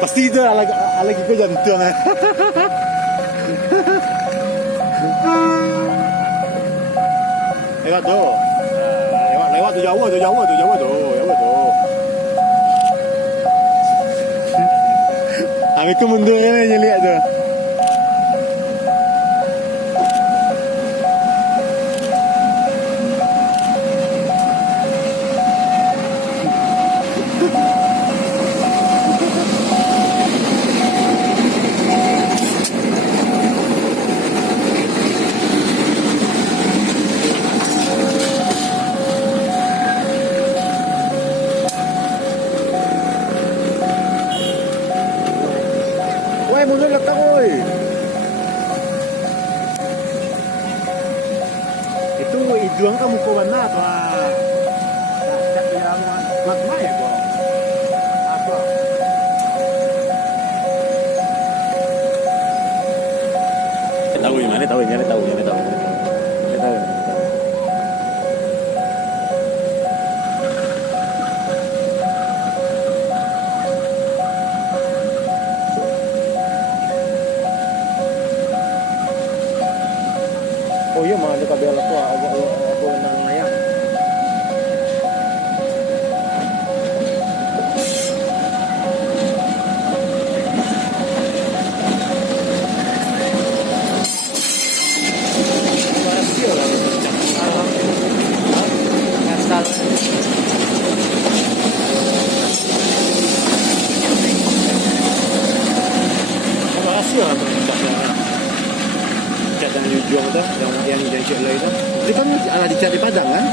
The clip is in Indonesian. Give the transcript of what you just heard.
Pasti itu lagi ke jantung. Lewat tuh. Lewat tuh Jawa tuh. Kami ke mundurnya nih lihat tuh. Woi, mundur letak woi. Itu ijuang kamu ke mana tuh? Cak yang magma ya kok. Apa? Tahu yang mana tahu. Oh iya mah ada kabel aku agak nang ayam. Berhasil lah pecah. Ngasal. Berhasil lah pecah. Cat yang jual tuh, yang jadi cek lain tuh. Itu kan ala dicat di Padang kan?